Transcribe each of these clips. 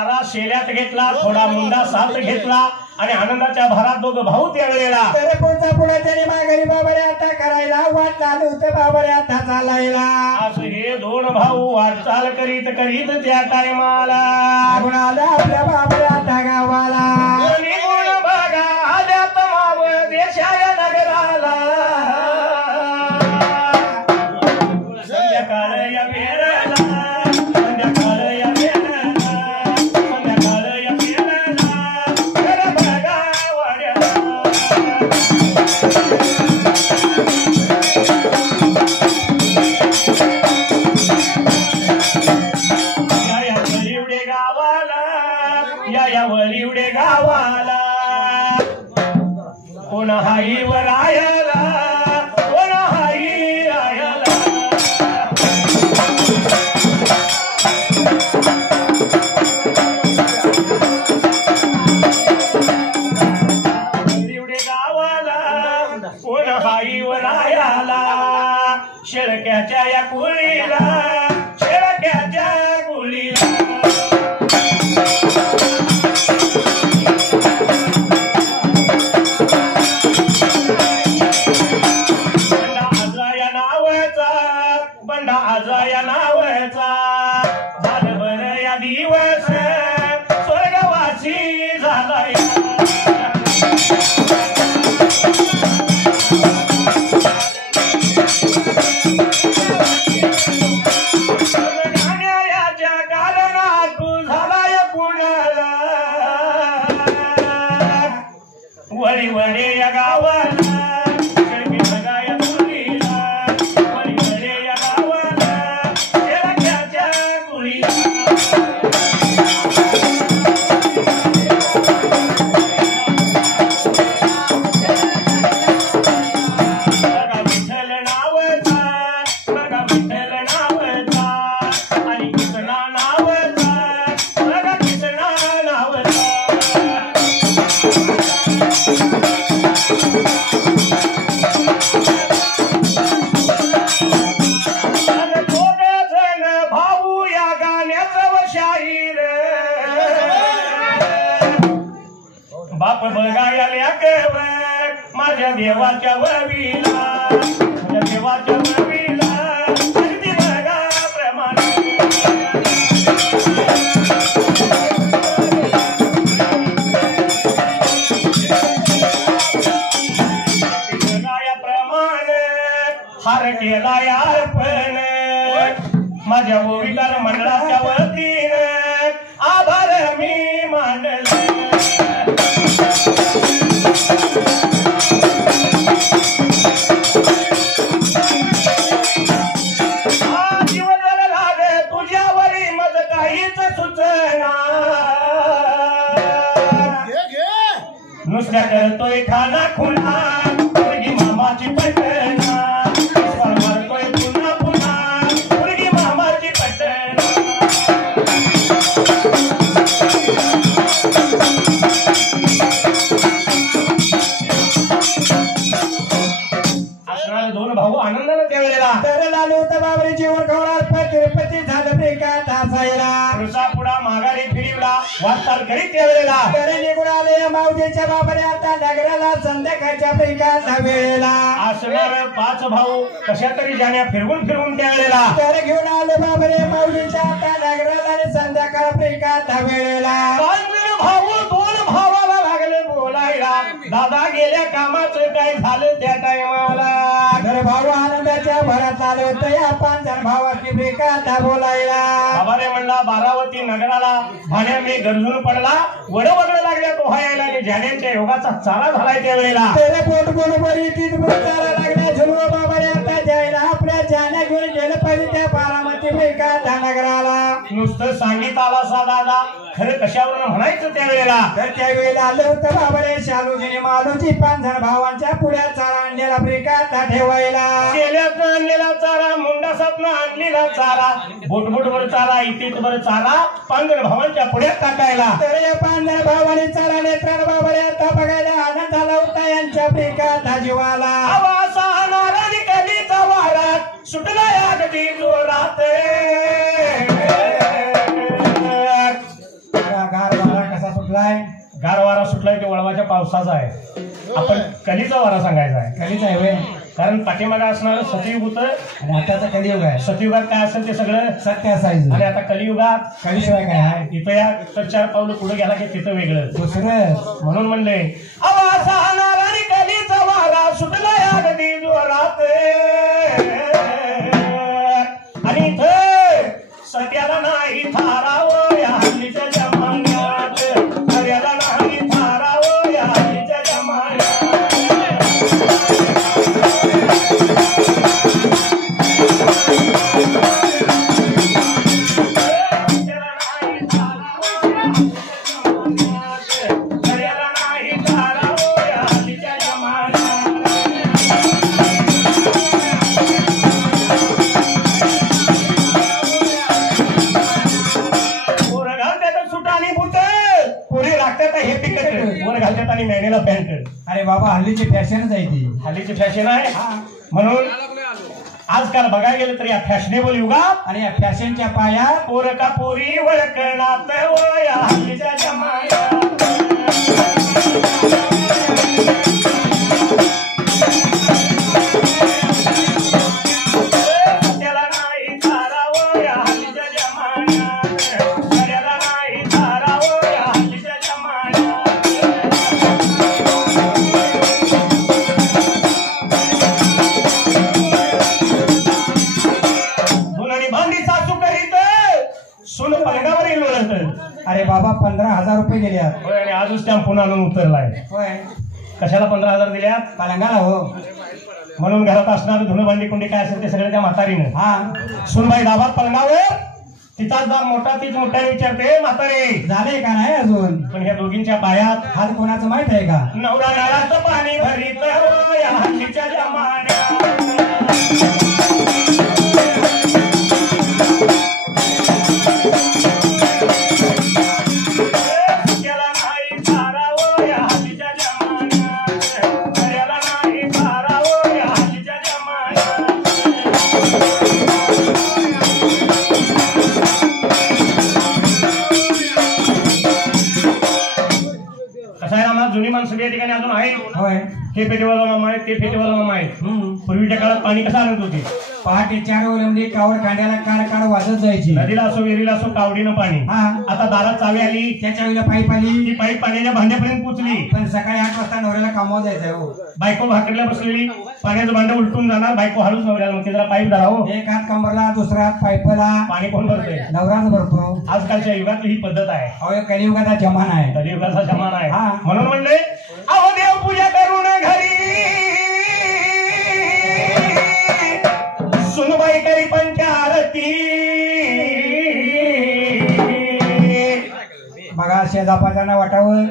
चारा शेल्यात घेतला, थोडा मुंडा साथ घेतला आणि आनंदाच्या भरात दोघं भाऊ त्या वेळेला तर पुढचा पुढे त्याने माघारी बाबारे आता करायला वाट चालू होते बाबारे आता चालायला. असं हे दोन भाऊ वाटचाल करीत करीत त्या टायमाला आपण आला आपल्या बाबारे आता गावाला. निघून बघा आल्यात माव देशाया नगराला. संध्याकाळ या वेळेला, संध्याकाळ या वेळेला, संध्याकाळ या वेळेला घर बघा वाड्याला. या वळीवडे गावाला, या वळीवडे गावाला कोण हाई वर आयला, कोण हाई आयला. वळीवडे गावाला कोण हाई वर आयला. शेळक्याच्या या कुळीला, शेळक्याच्या कुळीला. बंडा आजा या नावाचा झालं बरं या दिवस स्वर्गवासी झालाय. गाण्याच्या कारणात तू झालाय कुणाला. वळी वळे या गावाला, बाप बघायला केवळ माझ्या देवाच्या ववीला, माझ्या देवाच्या ववीला अगदी बघा प्रमाणे. प्रमाणे हार केला अर्पण माझ्या ओविकार मंडळाच्या वतीने आभार मी मानले. नुसत्या करतोय खाना खुना मुलगी मामाची पटना. मारतोय पुन्हा पुन्हा मुलगी मामाची पटना. असणारे दोन भाऊ आनंदाने त्यावेळेला तर लालू होता बाबरे जेवण खावणार तिरुपती झालं बेकार तासायला. पुढचा पुढा माघारी फिरवला वाटचाल करीत त्यावेळेला तर निघून आले मावजीच्या बाबरे आता नगराला संध्याकाळच्या बेकार वेळेला. असणार पाच भाऊ कशा तरी जाण्या फिरवून फिरवून त्यावेळेला तर घेऊन आले बाबरे मावजीच्या आता नगराला आणि संध्याकाळ बेकार वेळेला. भाऊ दोन भावाला लागले बोलायला. दादा गेल्या कामाचं काय झालं त्या टायमाला. तर भाऊ आनंदाच्या भरात आले होते या 5 जण भावाची बेकार बोलायला. बाबाने म्हणला बारावती नगराला भाण्या मी गरजून पडला. वडवडलं लागल्या तो हायला आणि जाण्यांच्या योगाचा चारा झालाय त्यावेळेला. तेरे पोट बरोबरी तीच चारा लागल्या झुलवा बाबाने आता जायला आपल्या जाण्या घेऊन गेलं पाहिजे त्या बारामती बेकार नगराला. नुसतं सांगित आला सा दादा खरं कशावर म्हणायचं त्यावेळेला. तर त्यावेळेला आलं होतं बाबाने शालूजीने मालूजी 5 जण भावांच्या पुढ्या चारा आणलेला बेकार ठेवायला. केल्यात आणलेला चारा मुंडा सापना आणलेला चारा बोटबोटवर चारा इतीतभर चारा 5 जण भावांच्या पुढ्यात टाकायला. तर या 5 जण भावाने चारा नेत्रार बाबाने आता बघायला आनंद झाला होता यांच्या बेकार जीवाला. आवासा नाराज कधीचा वारात सुटला अगदी जोरात. पावसाचा आहे, आपण कलीचा वारा सांगायचा आहे. कलीच आहे होय. कारण पाठीमागे असणारं सतयुग होतं आणि आताचा कलियुग आहे. सतयुगात काय असेल ते सगळं सत्य असायचं. आणि आता कलियुगात कलीशिवाय काय आहे इथं या तर 4 पावलं पुढे गेला की तिथं वेगळं. दुसरं म्हणून म्हणले असा आणि कलीचा वारा सुटला या अगदी जोरात आणि इथं सत्याला नाही थारावं या हल्लीच्या जमान्यात, सत्याला नाही थारावं या हल्लीच्या जमान्यात. आणि मेनेला पॅन्ट. अरे बाबा हल्लीची फॅशनच आहे ती. हल्लीची फॅशन आहे. म्हणून आजकाल बघायला गेलं तर या फॅशनेबल युगात आणि या फॅशनच्या पायात पोर का पोरी वळकणात या हल्लीच्या जमान्यात. त्याला नाही थारावं या हल्लीच्या जमान्यात, त्याला नाही थारावं या हल्लीच्या जमान्यात. सोनं पलंगावर लोळत. अरे बाबा 15,000 रुपये गेल्यात. होय आणि आजच स्टॅम्पून आणून उतरलाय. होय कशाला 15,000 दिल्यात? पलंगाला हो. म्हणून घरात असणार धुणं भांडी कुंडी काय असेल ते सगळं त्या म्हातारीनं. हा सुनबाई दाबात पलंगावर तिचाच दाब मोठा तीच मोठ्याने विचारते म्हातारी झालंय का नाही अजून. पण ह्या दोघींच्या पायात हात कोणाचं माहित आहे का. नवरा नाळाचं पाणी भरीत या हल्लीच्या जमान्यात. जुनी माणसं या ठिकाणी अजून आहे. होय हे पेटेवाला मामा आहे, ते पेटेवाला मामा आहे. पूर्वीच्या काळात पाणी कसं आणत होते? पहाटे 4 ओलांडली कावड कांड्याला काढ काढ वाजत जायची. नदीला असो विहिरीला असो कावडीनं पाणी. हा आता दारात चावी आली, त्याच्या वेळेला पाईप आली. ती पाईप पाण्याच्या भांड्यापर्यंत पोचली. पण सकाळी 8 वाजता नवऱ्याला कामावर जायचंय हो. बायको भाकरीला बसलेली, पाण्याचं भांडं उलटून जाणार, बायको हळूच नवऱ्याला म्हणते जरा पाईप धरावं. एक हात कंबरला दुसरा हात पाईपला. पाणी कोण भरतंय? नवराच भरतो. आजकालच्या युगात ही पद्धत आहे. अहो कलियुगाचा जमाना आहे. कलियुगाचा जमाना आहे. हा. म्हणून म्हणले अहो देव पूजा करून घरी सुनबाई करी पंचारती. बघा शेजापाजांना वाटावं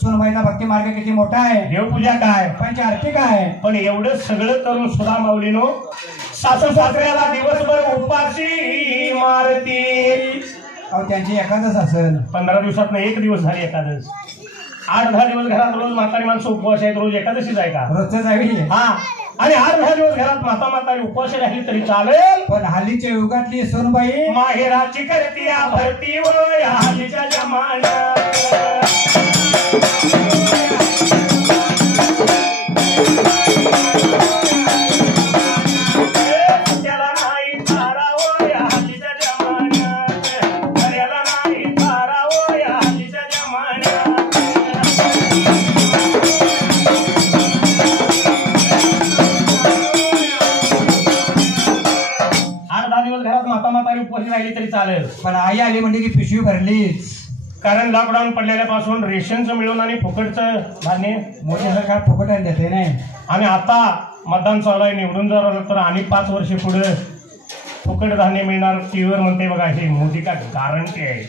सुनबाईचा भक्ती मार्ग किती मोठा आहे. देवपूजा काय, पंचारती काय. पण एवढं सगळं करून सुद्धा माऊलीनो सासू सासऱ्याला दिवसभर उपाशी मारती. अहो त्यांची एकादश असेल. 15 दिवसात एक दिवस झाली एकादश. 8-10 दिवस घरात रोज म्हातारी माणसं उपवास आहेत. रोज एकादशीच आहे का? रोजच आहे. हा. आणि 8-10 दिवस घरात म्हातारी उपवास राहिली तरी चालेल. पण हल्लीच्या युगातली सोनबाई माहेराची करती या भरती व या हल्लीच्या जमान्यात. त्याला नाही थारावं या हल्लीच्या जमान्यात, त्याला नाही थारावं या हल्लीच्या जमान्यात. 8-10 दिवस घरात म्हातारी उपवासी राहिली तरी चालेल. पण आई आली म्हणजे की पिशवी भरलीच. कारण लॉकडाऊन पडलेल्यापासून रेशनचं मिळून आणि फुकटचं धान्य मोदी सरकार फुकट देते नाही. आणि आता मतदान चालू आहे, निवडून जर तर आणि 5 वर्षे पुढे फुकट धान्य मिळणार टीव्हीवर म्हणते बघा. हे मोदी का गॅरंटी आहे.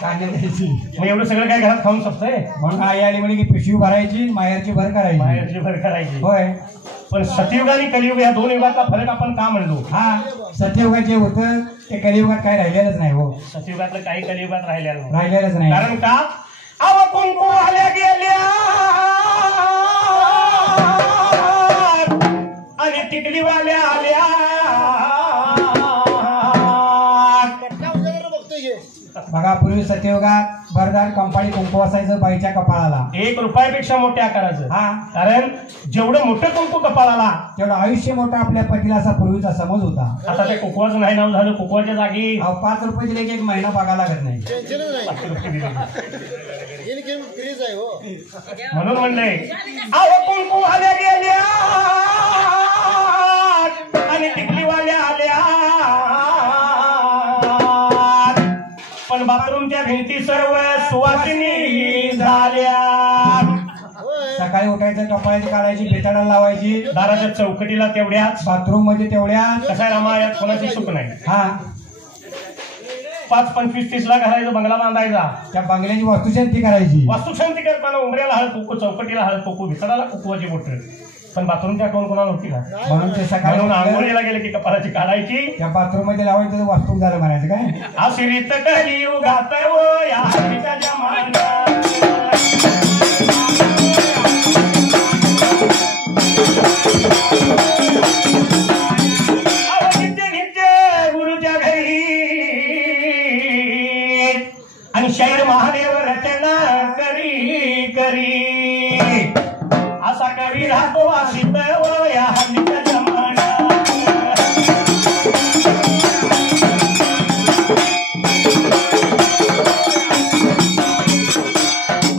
धान्य द्यायची. मग एवढं सगळं काय घरात खाऊन शकतंय? म्हणून आई आली म्हणजे की पिशवी भरायची माहेरची भर करायची. बाहेरची भर करायची. होय. पण सतयुग आणि कलियुग या 2 युगातला फरक आपण का म्हणलो? हा सत्ययुगात जे होतं ते कलियुगात काही राहिलेलंच नाही हो. सतयुगातलं काही कलियुगात राहिलेलं राहिलेलंच नाही. कारण का अव कुंकू आल्या गेल्या आणि टिकलीवाल्या आल्या. बघा पूर्वी सत्ययुगात भरदार कंपाळी कुंकू असायचं बाईच्या कपाळाला. 1 रुपयापेक्षा मोठ्या आकाराचं. हा, कारण जेवढं मोठं कुंकू कपाळाला तेवढं आयुष्य मोठं आपल्या पतीला असा पूर्वीचा समज होता. आता ते कुकवाचं नाही नाव झालं. कुकवाच्या जागी 5 रुपये दिले की 1 महिना बघायला लागत नाही. म्हणून म्हणलंय अहो कुंकू आल्या गेल्या आणि टिकलीवाल्या आल्या, पण बाथरूमच्या भिंती सर्व सुवासिनी झाल्या. सकाळी उठायचं, कपाळाची काढायची, बेताडा लावायची, दाराच्या चौकटीला तेवढ्याच, बाथरूम मध्ये तेवढ्याच. कसा रामा यात कोणाची चूक नाही. हा, 5, 25, 30 लाख घालायचं, बंगला बांधायचा. त्या बंगल्याची वास्तुशांती करायची. वास्तुशांती करताना उमऱ्याला हळद कुकू, चौकटीला हळद कुकू, भितडाला कुकवाची बोट, पण बाथरूमच्या आठवण कोणाला होती का? म्हणून ते सकाळी म्हणून आंघोळीला गेले की कपाळाची काढायची, त्या बाथरूम मध्ये लावायचं, वास्तू झालं म्हणायचं काय. आशिरीत कलियुगात वो या हल्लीच्या जमान्यात. आणि शैर महादेव रचना करी करी असा कवी राहतो आशित व या हल्लीच्या जमान्यात.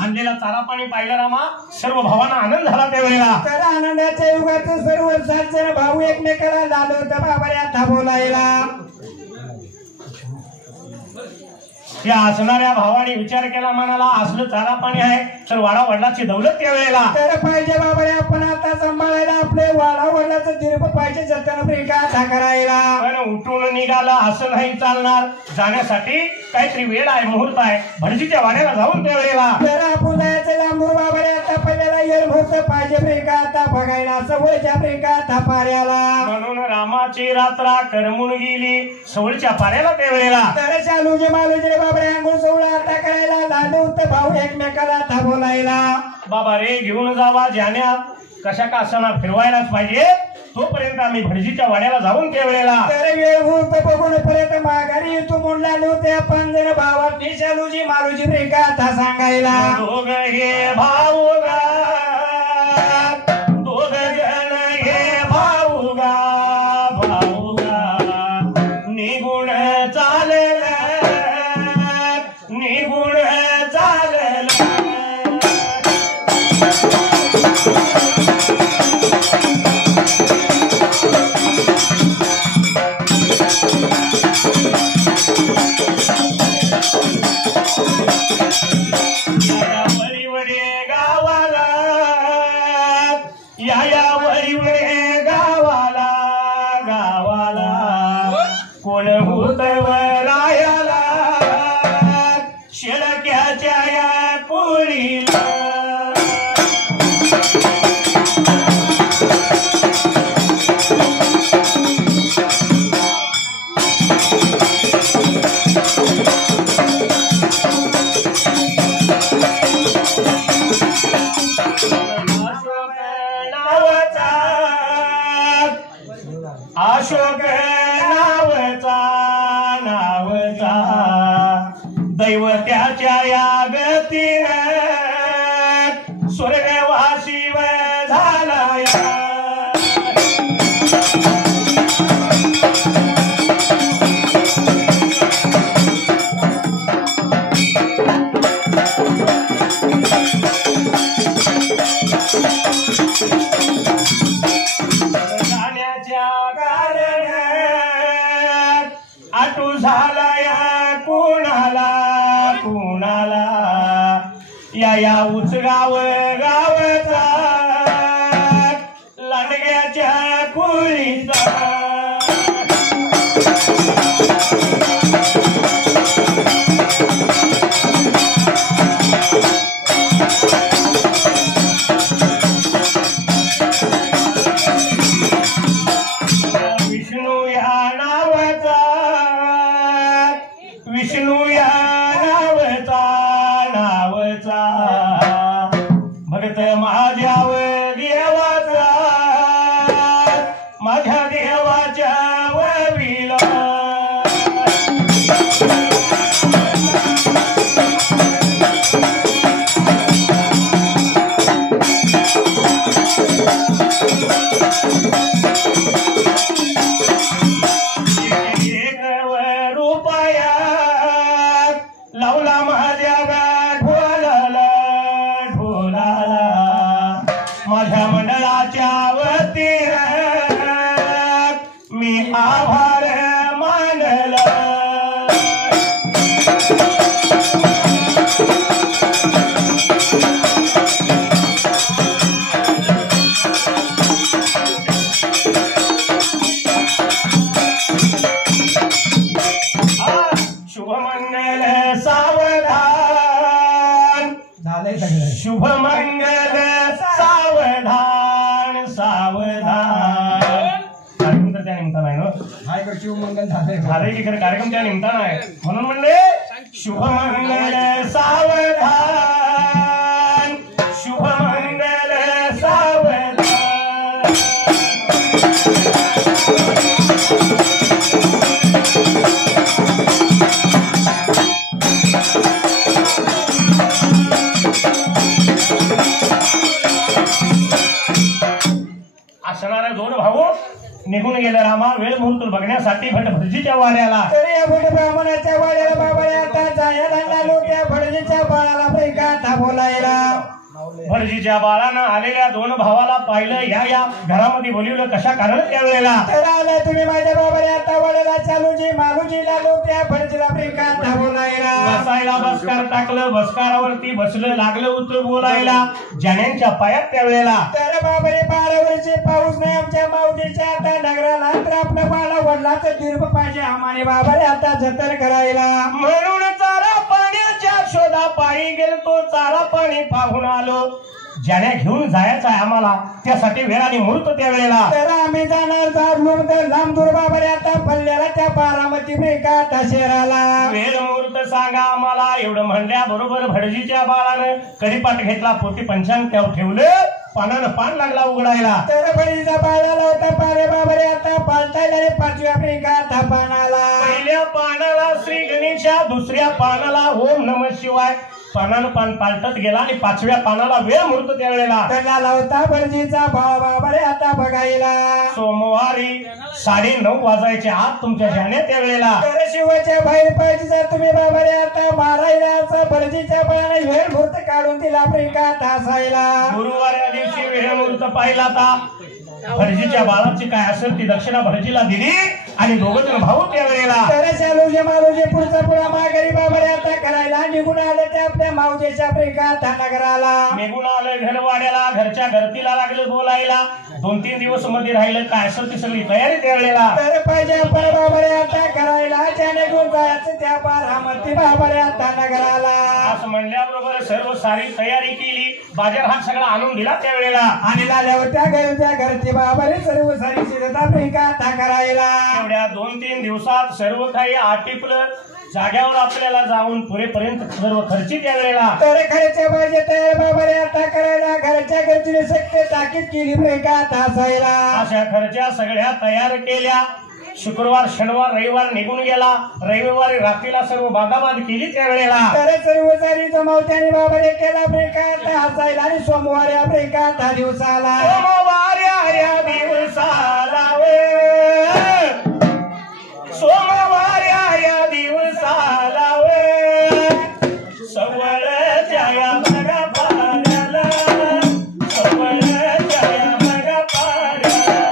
आणलेला चारा पाणी पाहिलं रामा, सर्व भावांना आनंद झाला त्यावेळेला. तर आनंदाच्या युगात सर्व 7 जण भाऊ एकमेकाला लालवत बाबा बोलायला. या असणाऱ्या भावाने विचार केला, मनाला असलं चारा पाणी आहे तर वाडा वडिलाची दौलत त्यावेळेला. तर पाहिजे बाबा आपण आता सांभाळायला, आपले वाडा वडिलाचं दीर्घ पाहिजे जतन ब्रिका करायला. पण उठून निघाला असं नाही चालणार. जाण्यासाठी काहीतरी वेळ आहे, मुहूर्त आहे. भटजीच्या वाड्याला जाऊन त्यावेळेला तर आपण जायचं लांबूर बाबा आता पहिल्याला येरभूत पाहिजे ब्रिका आता बघायला, सवळच्या ब्रिका आता पाऱ्याला. म्हणून रामाची रात्रा करमून गेली सवळच्या पाऱ्याला त्यावेळेला. तर चालूजी मालूजी बाबा अंघोळ सवळ आता करायला, लालवत भाऊ एकमेकाला आता बोलायला. बाबा रे घेऊन जावा जाण्यात कशा का असताना फिरवायलाच पाहिजे. तोपर्यंत आम्ही भटजीच्या वाड्याला जाऊन त्यावेळेला तर वेळ मुहूर्त बघून परत माघारी येतो म्हणला होते आपण जण भावांनी चालूजी मालूजी ब्रिका आता सांगायला. दोघ हे भाऊगा, दोघ जण हे भाऊगा, भाऊगा निगुण चालल, निगुण चालल. या वरीवडे गावाला, गावाला कोण होत रायाला, शेळक्याच्या या कोळीला. अशोक नावचा, नावचा दैवत्याच्या या गतीने स्वर्गवासी झाला या. आटू झाला या कुणाला, कुणाला या उचगाव गावचा लांडग्याच्या कुळीचा. विष्णू या नावाचा, विष्णू या नावचा, नावचा भगत मंडळाच्या वतीनं मी आभार मानलं. शुभमंगल सावधान झालंय सगळं. शुभमंगल सावधान सावधान. कार्यक्रम तर त्या निमित्तानं आहे ना. हाय का शिवमंगल झालंय का? झाले की खरं कार्यक्रम त्या निमित्तानं आहे म्हणून म्हणले शुभमंगल सावधान शुभमंगल सावधान. असणारे दोन भाऊ निघून गेले रामा वेळ मुहूर्त बघण्यासाठी भटभटजीच्या वाड्याला. तरी या भट ब्राह्मणाच्या वाड्याला बाबा आता जायला लागलो त्या भटजीच्या बाळाला पैका बोलायला. भटजीच्या बाळानं आलेल्या दोन भावाला पाहिलं. या घरामध्ये बोलिवलं कशा कारण त्यावेळेला. तर आला तुम्ही माझ्या बाबाने आता वाड्याला चालूजी मालूजी लागलो त्या भटजीला पैका बोलायला. बसायला बसकार टाकलं. बसकारावरती बसलं लागलं उतर बोलायला जाण्यांच्या पायात त्यावेळेला. तर बाबाने 12 वर्षे पाऊस नाही आमच्या मावतीच्या आता नगराला. तर आपल्या बाळा वडिलाचं दीर्घ पाहिजे आम्हाने बाबाने आता जतन करायला. म्हणून चारा पाण्याच्या शोधा पायी गेलतो. चारा पाणी पाहून आलो. ज्याने घेऊन जायचं आहे आम्हाला त्यासाठी वेळ आणि मुहूर्त त्यावेळेला. तर आम्ही जाणार तर लांब दूर बाबाने आता पल्ल्याला त्या बारामती पैका शहराला. वेळ मुहूर्त सांगा आम्हाला. एवढं म्हणल्याबरोबर भटजीच्या बाळानं कडीपाठ घेतला. पोती पंचांग त्यावर ठेवलं. पानानं पान लागला उघडायला. तर बळीचा पाण्याला होता पारे बाबारे आता पालतायला रे 5व्या पैका पानाला. पहिल्या पानाला श्री गणेशा. दुसऱ्या पानाला ओम नम शिवाय. पानानं पान पालटत गेला आणि 5व्या पानाला वेळ मुहूर्त त्यावेळेला. तर होता बळजीचा भाव बाबारे आता बघायला. सोमवारी 9:30 वाजायच्या आत तुमच्या जाण्या त्यावेळेला. तर शिवाच्या बाहेर पाहिजे तुम्ही बाबारे आता मारायला. असं बळजीच्या बाळाने वेळ मुहूर्त काढून दिला पैका तासायला. गुरुवार दिवशी वेळ मुहूर्त पाहिला आता भटजीच्या बाळाची काय असेल ती दक्षिणा भटजीला दिली आणि दोघं जण भाऊ त्यावेळेला. तर शालूजे मालूजे पुढचा पुढा माघारी बाबारे आता करायला निघून आले त्या आपल्या मावजेच्या पैका नगराला. निघून आलं घरवाड्याला. घरच्या घरतीला लागलं बोलायला. 2-3 दिवस मध्ये राहिलं काय असेल ती सगळी तयारी त्यावेळेला. तर पाहिजे आपण बाबारे आता करायला. त्याने घेऊन जायचं त्या बारामती बाबारे आता नगराला. असं म्हणल्याबरोबर सर्व सारी तयारी केली. बाजार हात सगळा आणून दिला त्यावेळेला. आणि झाल्यावर त्या घरची बाबारे सर्व सारी शिरता पैका आता करायला. एवढ्या 2-3 दिवसात सर्व काही आटिपलं. जाग्यावर आपल्याला जाऊन पुरेपर्यंत सर्व खर्ची त्यावेळेला. तर घरच्या पाहिजे तयार बाबारे आता करायला. घरच्या घरची शक्य ताकीद केली पैका आता असायला. अशा खर्च्या सगळ्या तयार केल्या. शुक्रवार शनिवार रविवार निघून गेला. रविवारी रात्रीला सर्व बांधाबांध केली त्यावेळेला. तर सर्व सारी जमावत्याने बाबारे केला पैका आता असायला. आणि सोमवारी पैका आता दिवसाला. सोमवारी दिवसाला सोमवारी दिवसाला सवळ जया बघा पाण्याला. सवळ जया बघा पाण्याला.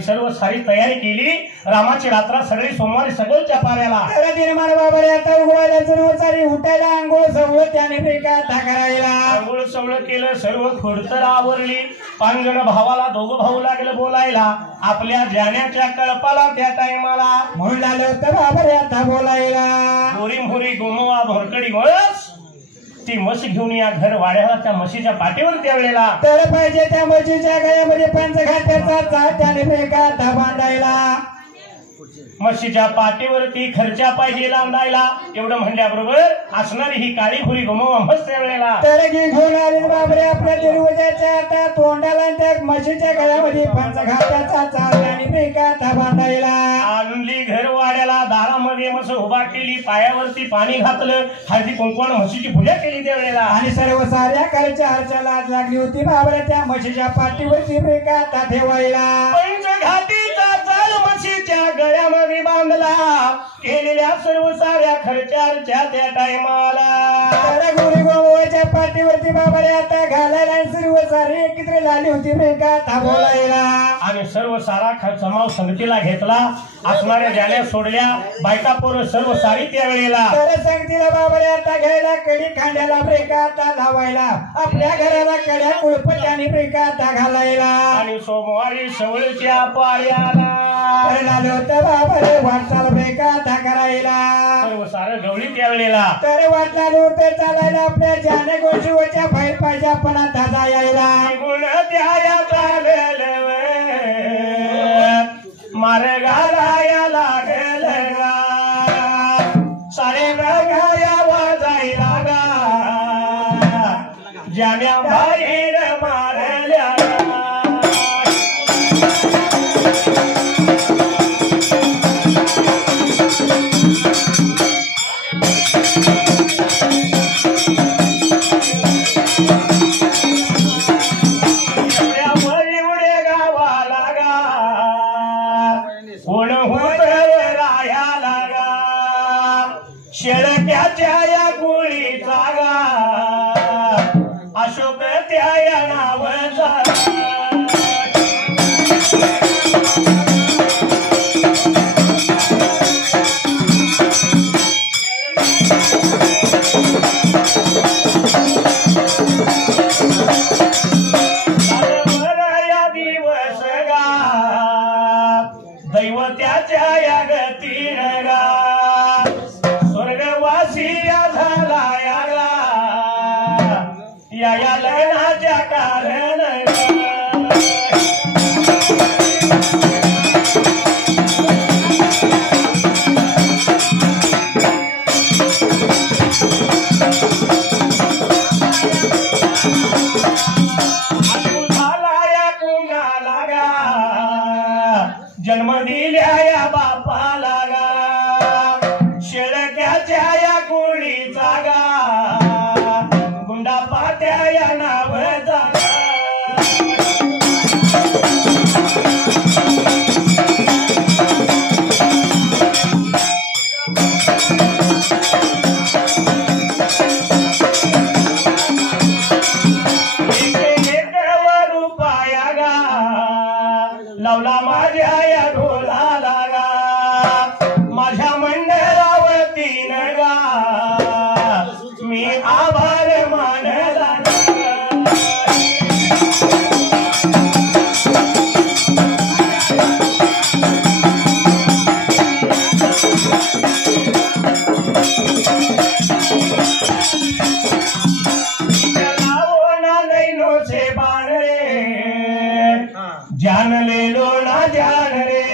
आणि सर्व सारी तयारी केली. रामाची रात्र सगळी सोमवारी सगळच्या पाऱ्याला तर निर्माण बाबा रे आता उगवायला सर्व सारी उठायला आंघोळ सवळ त्याने बेका करायला आंघोळ सवळ केलं. सर्व खोडतर आवरली. 5 जण भावाला, 2 भाऊ लागलं बोलायला आपल्या जाण्याच्या कळपाला त्या टायमाला. म्हणून आलं होतं बाबा रे आता बोलायला मोरी मोरी गोमवा भोरकडी म्हस ती म्हस घेऊन या घर वाड्याला त्या म्हशीच्या पाठीवर त्या वेळेला. तर पाहिजे त्या म्हशीच्या गळ्यामध्ये पंचघाट्याचा चाळ त्याने बेका बांधायला. म्हशीच्या पाठीवरती खर्चा पाहिजे लांदायला. एवढं म्हणल्याबरोबर असणारी ही काळी खुरी गोमवा म्हस त्या वेळेला तर घेऊन आले बाबरे आपल्या दरवाजाच्या आता तोंडाला त्या म्हशीच्या गळ्यामध्ये पंचघाट्याचा चाळ त्याने बेका बांधायला. आणली घर वाड्याला. दारामध्ये म्हस उभा केली. पायावरती पाणी घातलं. हळदी कुंकवानं म्हशीची पूजा केली त्या वेळेला. आणि सर्व साऱ्या कारच्या हरच्या लाज लागली होती बाबरे त्या म्हशीच्या पाठीवरती बेका ठेवायला. पंचघाटीचा चाल म्हशीच्या गळ्यामध्ये बांधला. केलेल्या सर्व साऱ्या खर्चाच्या त्या टायमाला तर गोरी गोवाच्या पाठीवरती बाबारे आता घालायला आणि सर्व सारी एकत्र झाली होती बेका बोलायला. आणि सर्व सारा समाव संगतीला घेतला. असणाऱ्या जाण्या सोडल्या. बायका पोरं सर्व सारी त्या वेळेला तर संगतीला बाबारे आता घ्यायला कडी खांद्याला ब्रेका लावायला. आपल्या घराला कड्या कुळपट्याने ब्रेका घालायला. आणि सोमवारी सवळीच्या पाऱ्याला आलं होतं बाबारे वाटचाल ब्रेका करायला. सर्व सारं गवळी त्या वेळेला. तर वाटला होतं चालायला आपल्या जाणे गोष्टीवरच्या बाहेर पाहिजे आपण आता जायला. गुण द्याया चालल मार्गाला लागल गा. सारे बघाया वाजायला गा. जाण्या बाहेर मारल्या शेळक्याच्या या गुळीचा गा. अशोक त्या या नावाचा या दिवस गा. दैवत्याच्या या गतीन गा. स्वर्गवासिया झाला या लग्नाच्या कारण झाला या कुंगाला गा. जन्म दिल्या या बापाला गा. शेळक्याच्या या गुळीचा गा. गुंडा पात्या या नावाचा रुपया गा. लावला माझ्या या ढोलाला गा. माझ्या मंडळावतीन गा. मी आभार मानला. जान ले लो ना जान रे.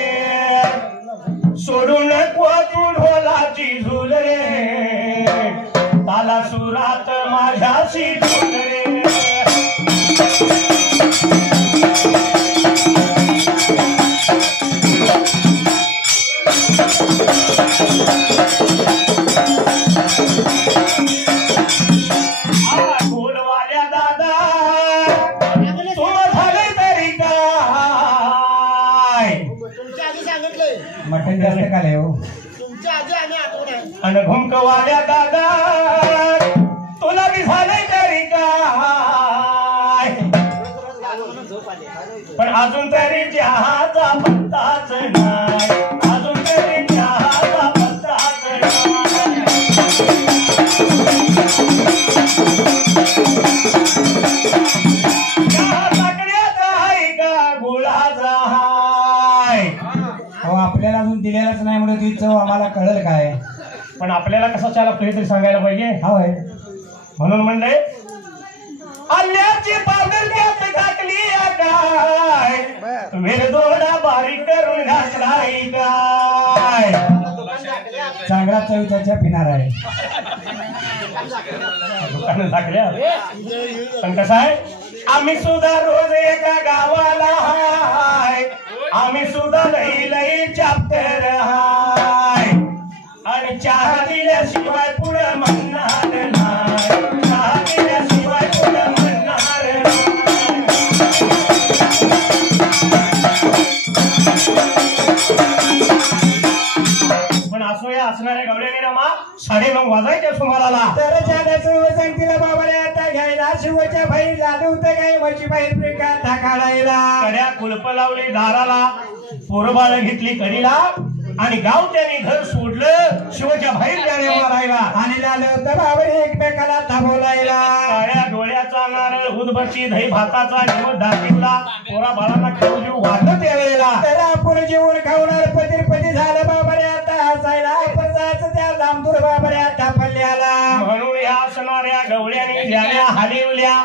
सोडून नको तू ढोलाची झुल रे. ताला सुरात माझ्याशी झुल रे. ढोलवाल्या दादा तुम झाले तरी काय. मटण जास्त का हो. आणि घुमकवाल्या दादा तुला बी झाले तरी काय. पण अजून तरी चहाचा पत्ताच नाही, अजून तरी चहाचा पत्ताच नाही. चहा साखरेचा आहे का गुळाचा हाय? अहो आपल्याला अजून दिलेलाच नाही म्हणून ती चव आम्हाला कळेल काय? पण आपल्याला कसं चला काहीतरी सांगायला पाहिजे. होय म्हणून म्हणले आल्याची पावडर त्यात टाकली काय, वेलदोडा बारीक करून घातलाय काय. चांगला चवित्याच्या पिणार आहे. दुकानं टाकल्या. पण कसं आहे, आम्ही सुद्धा रोज एका गावाला हाय, आम्ही सुद्धा लई लई चॅप्टर हाय. आणि चहा दिल्याशिवाय पुढं म्हणणार नाही, चहा दिल्याशिवाय पुढं म्हणणार नाही. पण असो या असणाऱ्या गवड्याने रामा 9:30 वाजायच्या सुमाराला तर जाण्याचं वजन तिला बाबाने आता घ्यायला शिवच्या बाहेर झालं होतं काय म्हशी बाहेर प्रिका काढायला. कड्या कुलप लावली दाराला, पोरबाळ घेतली कडीला आणि गाव त्याने घर सोडलं शिवच्या बाहेर जाण्या मारायला. आणि झालं होतं बाबाने एकमेकाला थांबवलायला. काळ्या डोळ्याचा नारळ उदबत्ती दही भाताचा जीव दाखवला, पोरा बाळांना खाऊ जीव वाढलं त्यावेळेला. तर आपण जेवण खावणार पती झालं बाबाने आता हसायला. आपण जायचं त्या लांबदूर बाबाने आता पल्ल्याला. म्हणून या असणाऱ्या गवळ्याने ज्याने हालिवल्या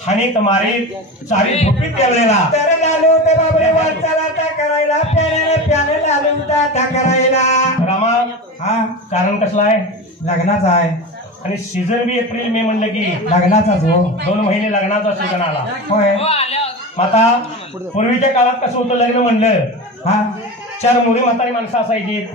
हानीत मारीत चारी झोपीत त्यावेळेला. तर झालं होतं बाबाने वाटचाल आता करायला. प्याने झालं होतं आता करायला. रामा हा कारण कसलं आहे, लग्नाचा आहे. आणि सीझन बी एप्रिल मे म्हणलं की लग्नाचाच हो. 2 महिने लग्नाचा सीझन आला. होय आता पूर्वीच्या काळात कसं होतं, लग्न म्हणलं हा 4 मुली म्हातारी माणसं असायची,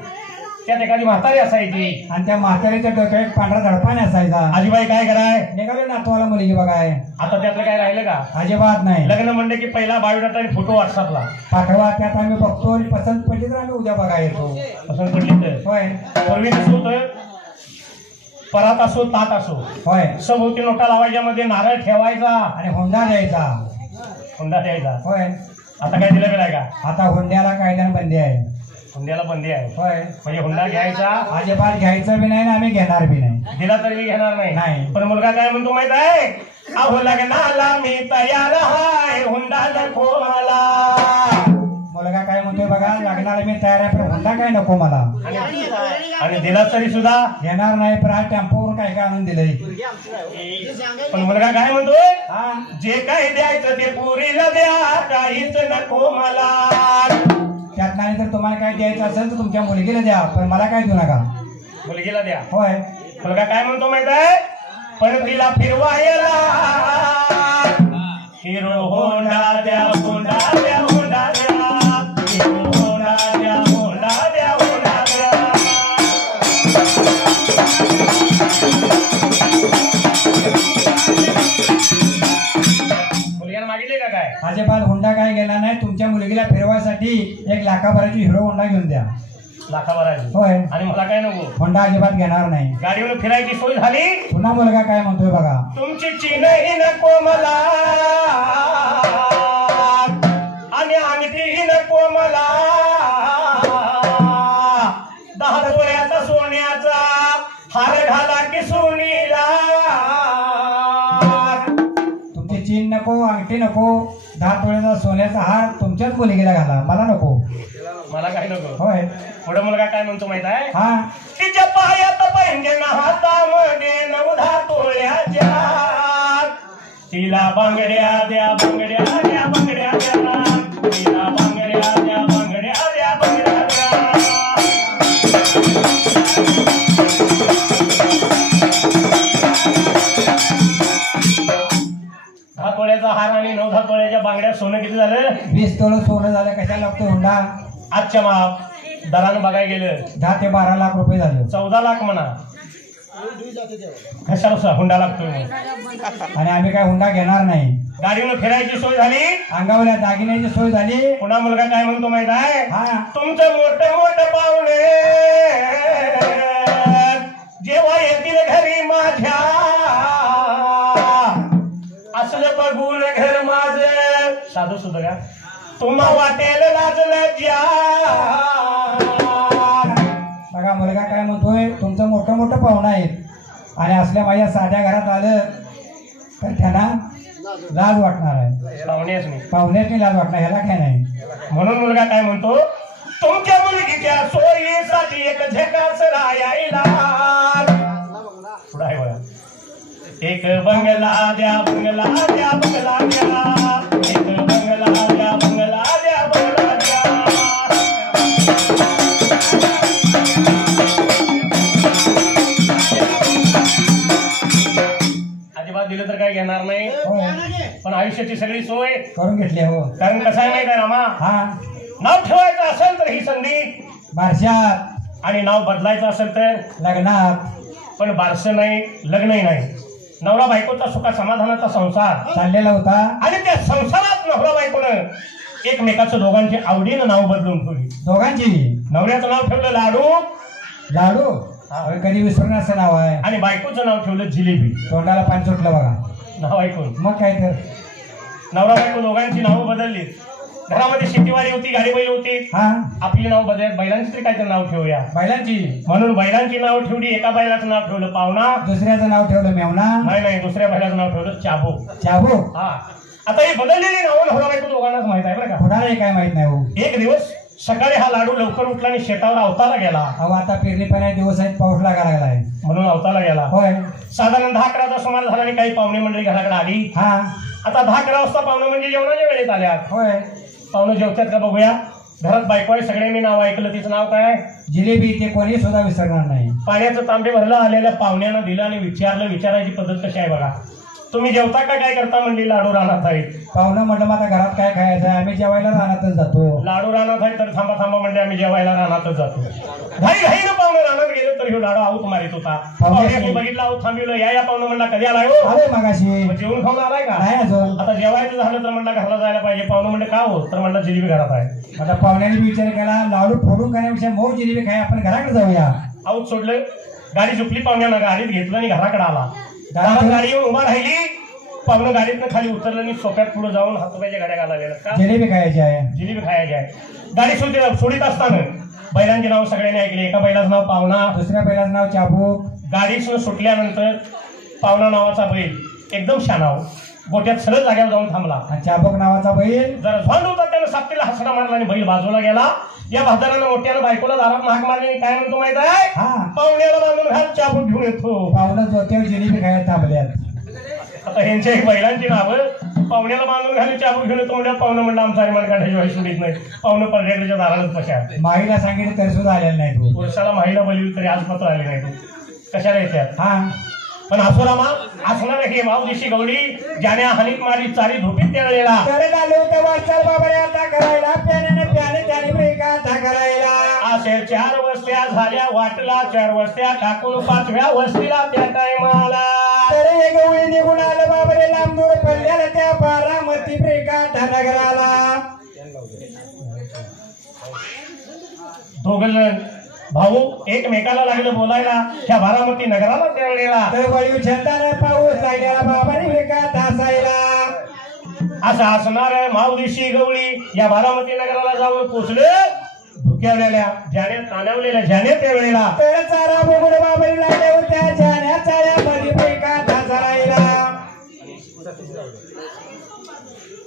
त्यात एखादी म्हातारी असायची. आणि त्या म्हातारीच्या डोक्यात पांढरा धडपाने असायचा. आजीबाई काय कराय, निघाले नातवाला मुलगी बघाय. आता त्यातलं काय राहिलं का? अजिबात नाही. लग्न म्हणलं की पहिला बायोडाटा आणि फोटो व्हॉट्सअपला पाठवा, त्यात आम्ही बघतो आणि पसंत पडली तर आम्ही उद्या बघा येतो. पसंत पडली तर. होय पूर्वी कसं होतं, परात असो ताट असो होय. सभोवती नोटा लावायच्या, मध्ये नारळ ठेवायचा आणि हुंडा द्यायचा. हुंडा द्यायचा. होय आता काय दिलं गेलाय का? आता हुंड्याला कायद्याने बंदी आहे. हुंड्याला बंदी आहे. होय म्हणजे हुंडा घ्यायचा अजिबात घ्यायचं बी नाही ना आम्ही घेणार बी नाही. दिला तरी मी घेणार नाही. नाही. पण मुलगा काय म्हणतो माहित आहे, अहो लग्नाला मी तयार आहे, हुंडा नको मला. मुलगा काय म्हणतोय बघा, लग्नाला मी तयार आहे पण हुंडा काय नको मला. आणि दिला तरी सुद्धा घेणार नाही. पण आज टेम्पोवर काय काय आणून दिलंय. पण मुलगा काय म्हणतोय, हा जे काही द्यायचं ते पुरीला द्या, काहीच नको मला. त्यात नाही तर तुम्हाला काय द्यायचं असेल तर तुमच्या मुलगीला द्या, पण मला काय देऊ नका. मुलगीला द्या. होय मुलगा काय म्हणतो माहित आहे, पण तिला फिरवायला हिरो होंडा द्या, होंडा द्या, होंडा द्या, हिरो होंडा द्या, होंडा द्या, होंडा द्या. मुलग्यानं मागितले का काय? अजिबात हुंडा काय गेला नाही. तुमच्या मुलगीला फिरवायसाठी 1 लाखाभराची हिरो हुंडा घेऊन द्या. लाखाभराची. होय आणि मला काय नको, हुंडा अजिबात घेणार नाही. गाडीवर फिरायची सोय झाली. पुन्हा मुलगा काय म्हणतोय बघा, तुमची चीनही नको मला आणि अंगठीही नको मला. 10 तोळ्याचा सोन्याचा हार घाला की सोनीला. तुमची चीन नको, अंगठी नको, 10 तोळ्याचा सोन्याचा हार तुमच्याच मुलगीला घाला, मला नको. मला काय नको. होय पुढे मुलगा काय म्हणतो माहित आहे, हा तिच्या पायात पैंजण हातामध्ये 9-10 तोळ्याच्या, तिला बांगड्या द्या, बांगड्या द्या, बांगड्या द्या, तिला बांगड्या द्या, बांगड्या द्या, बांगड्या द्या. 10 तोळ्याचा हार आणि 9-10 तोळ्याच्या बांगड्या. सोनं किती झालं? 20 तोळ सोनं झालं. कशाला लागतो हुंडा? आजच्या माप दरानं बघायला गेलं 10 ते 12 लाख रुपये झाले. 14 लाख म्हणा. कशाला हुंडा लागतोय मग? आणि आम्ही काय हुंडा घेणार नाही. गाडीनं फिरायची सोय झाली, अंगावल्या दागिन्याची सोय झाली. पुन्हा मुलगा काय म्हणतो माहित आहे, हा तुमचं मोठं मोठं पाहुणे जेव्हा येतील घरी माझ्या, असलं बघून घर माझं साधू सुद्धा का तुम्हा वाटेल लाजलं ज्या बघा मुलगा काय म्हणतोय, तुमचं मोठं मोठं पाहुणं आहेत आणि असल्या माझ्या साध्या घरात आलं तर त्यांना लाज वाटणार आहे. पाहुणेच मी पाहुण्याची लाज वाटणार, ह्याला काय नाही. म्हणून मुलगा काय म्हणतो, तुमच्या मुलगीच्या सोयीसाठी एक झेकास रायायला पुढं आहे बघा. एक बंगला द्या बंगला द्या बंगला द्या, एक बंगला द्या बंगला द्या बंगला द्या. अजिबात दिलं तर काय घेणार नाही, पण आयुष्याची सगळी सोय करून घेतली. हो, कारण कसं आहे माहिती आहे रामा, हा नाव ठेवायचं असेल तर ही संधी, बारशात आणि नाव बदलायचं असेल तर लग्नात, पण बारसं नाही लग्नही नाही. नवरा बायकोचा सुखा समाधानाचा संसार चाललेला होता आणि त्या संसारात नवरा बायकोनं एकमेकाचं दोघांची आवडीनं नाव बदलून ठेवली. दोघांची. नवऱ्याचं नाव ठेवलं लाडू, लाडू कधी विसरणार असं नाव आहे, आणि बायकोचं नाव ठेवलं जिलेबी. तोंडाला पाणी सुटलं बघा नाव ऐकून. मग काय तर. नवरा बायको दोघांची नावं बदलली. घरामध्ये शेतीवाडी होती, गाडी बैल होती, हा आपली नाव बदल, बैलांची तरी काहीतरी नाव ठेवूया. बैलांची. म्हणून बैलांची नाव ठेवली. एका बैलाचं नाव ठेवलं पावना, दुसऱ्याचं नाव ठेवलं मेवना, नाही दुसऱ्या बैलाचं नाव ठेवलं चाबू. चाबू. हा, आता ही बदललेली नावं नवरा बायको दोघांनाच माहित आहे बरं का. कुणालाही काय माहित नाही. हो, एक दिवस सकाळी हा लाडू लवकर उठला आणि शेतावर अवताला गेला. अहो आता पेरणी पाण्याचे दिवस आहेत, पाऊस लागायला लागलाय म्हणून अवताला गेला. होय. साधारण 10-11चा सुमार झाला आणि काही पाहुणे मंडळी घराकडे आली. हा आता 10-11 वाजता पाहुणे म्हणजे जेवणाच्या वेळेत आल्या. होय. पाहुणे जेवतात का बघूया. घरात बायको आहे, सगळ्यांनी नाव ऐकलं. तिचं नाव काय? जिलेबी. ते कोणी सुद्धा विसरणार नाही. पाण्याचं तांबे भरलं, आलेल्या पाहुण्यांना दिलं आणि विचारलं. विचारायची पद्धत कशी आहे बघा. तुम्ही जेवता का काय करता म्हणली. लाडू रानात आहे. पाहुणं म्हटलं मग आता घरात काय खायचं आहे, आम्ही जेवायला रानातच जातो. लाडू रानात आहे तर थांबा म्हणजे आम्ही जेवायला रानातच जातो. घाईनं पाहुणे रानात गेले तर ह्यो लाडू आऊत मारित होता. पाहुण्याने बघितलं, आऊत थांबवलं. या पाहुणं म्हणला कधी आलाय हो. आलोय मगाशी. मग जेवण खाऊन आलाय का. नाही अजून. आता जेवायचं झालं तर म्हणला घरला जायला पाहिजे. पाहुणं म्हणलं का हो, तर म्हणला जिलेबी घरात आहे. आता पाहुण्याने विचार केला, लाडू फोडून खाण्यापेक्षा मऊ जिलेबी खाय, आपण घराकडे जाऊया. आऊत सोडलं. गाडी झुकली. पाहुण्यानं गाडीत घेतलं आणि घराकडे आला. गाडी येऊन उभा राहिली. पाहुणं गाडीतनं खाली उतरलं आणि सोप्यात पुढे जाऊन हातोबाईच्या गाड्या घालायला का जिलेबी खायची आहे. जिलेबी खायची आहे. गाडी सोडीत असताना बैलांची नाव सगळ्यांनी ऐकली. एका बैलाचं नाव पावना, दुसऱ्या बैलाचं नाव चाबू. गाडीतून सुटल्यानंतर पावना नावाचा बैल एकदम शानाव गोट्यात सरळ जाग्यावर जाऊन थांबला. चाबूक नावाचा बैल जरा झोंड होता, त्यानं सापटीला हसडा मारला आणि बैल बाजूला गेला. या भादारानं मोठ्यानं बायकोला दारात हाक मारली. काय म्हणतो माहित आहे, पाहुण्याला बांधून घाल, चाबूक घेऊन येतो. पाहुणं जोत्यावर जिलेबी खायला थांबल्यात. आता ह्यांच्या बैलांची नावं पाहुण्याला बांधून घालून चाबूक घेऊन येतो म्हणजे पाहुणं म्हणलं आमचा अभिमान काढायची वेळ सोडित नाही. पाहुणं पर्यटकाच्या दारालाच पशा. माईला सांगितलं तरी सुद्धा आलेलं नाही. तू वर्षाला महिला बोलली तरी आज पत्र आले नाही. कशाला येतात. हा पण असुरामा असणार हे मावदिशी गौडी ज्याने हानीत मारी चारी धोपीत त्यावेळेला करायला प्याने त्याने ब्रेका आता करायला. असे 4 वस्त्या झाल्या वाटला. 4 वस्त्या टाकून 5व्या वस्तीला त्या टायमाला तर हे गवळी निघून आलं बाबरे लांबूर पडल्याला त्या बारामती ब्रेका नगराला. दोघं भाऊ एकमेकाला लागलं बोलायला. त्या बारामती नगराला त्यावेळेला तर वळीव छंदाला पाऊस लागलेला बाबाने ब्रेका तासायला. असं असणार मावदिशी गवळी या बारामती नगराला जाऊन पोचले. धुक्यावलेल्या ज्याने ताणवलेल्या ज्याने त्यावेळेला तर चारा बघून बाबाने लागल्या होत्या जाण्या चाऱ्यामध्ये ब्रेका तासायला.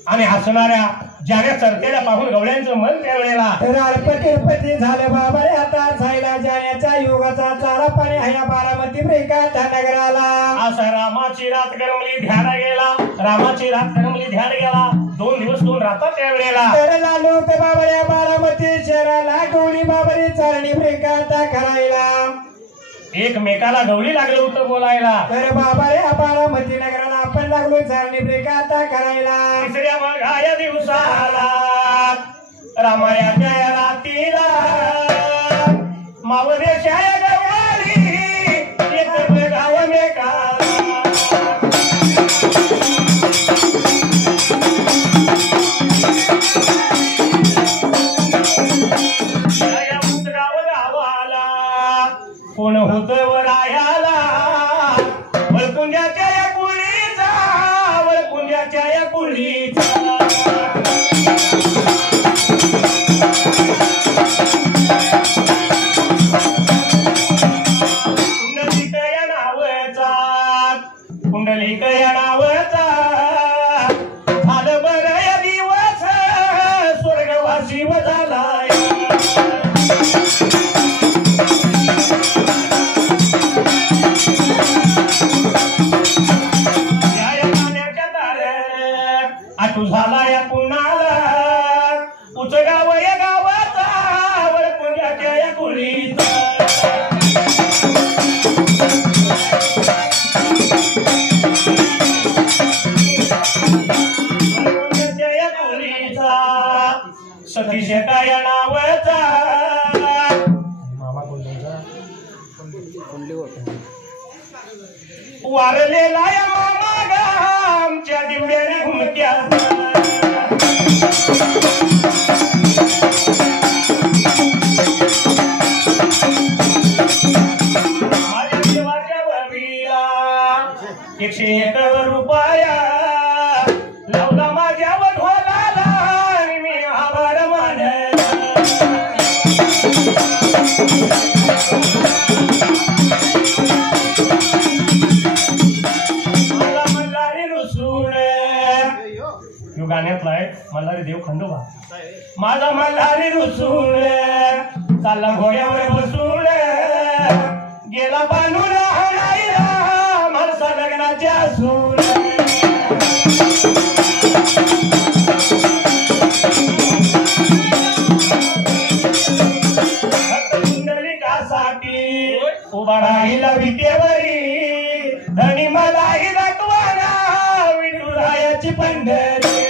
आणि हसणाऱ्या ज्याने चरतेल्या पाहून गवळ्यांचं मन त्यावेळेला तर अल्पतिरपती झालं बाबाने आता जायला जाण्याचा युगाचा चारा पाणी ह्या बारामती ब्रेका नगराला. असा रामाची रात गरमली ध्यान गेला. रामाची रात गरमली ध्यान गेला. 2 दिवस 2 रात्र त्यावेळेला तर लालू ते बाबा बारामती शहराला गवळी बाबारी चालणी ब्रेका करायला. एकमेकाला गवळी लागलं होतं बोलायला. तर बाबा या बारामती नगराला आपण लागलो चालणी ब्रेका करायला. तिसऱ्या बघाया दिवसाला रामायाच्या रातीला मावदेशा गवाली एक गाव मेकाला. कोण होत वरायाला वळकुंजाच्या या कुळीचा. वळकुंजाच्या या कुळीचा तू झाला या कुणाला उच गाव या गावाचा वळपुंजाच्या या कुळीचा वळपुंजाच्या या कुळीचा सतीश काय नावाचा वारलेला या मामा आमच्या दिवड्याने घुमक्या माझ्या देवाच्या वरवीला 101 रुपया लावला माझ्या वधवाला आणि मी आभार मानला गाण्यातला आहे मल्हारी देव खंडोबा माझा मल्हारी रुसून चालला घोड्यावर बसून गेला बांधून हाणायला माणसा लग्नाच्या सून कुंडलिकासाठी उभा राहिला विटेवरी धनी मलाही दाखवाना विठुरायाची पंढरी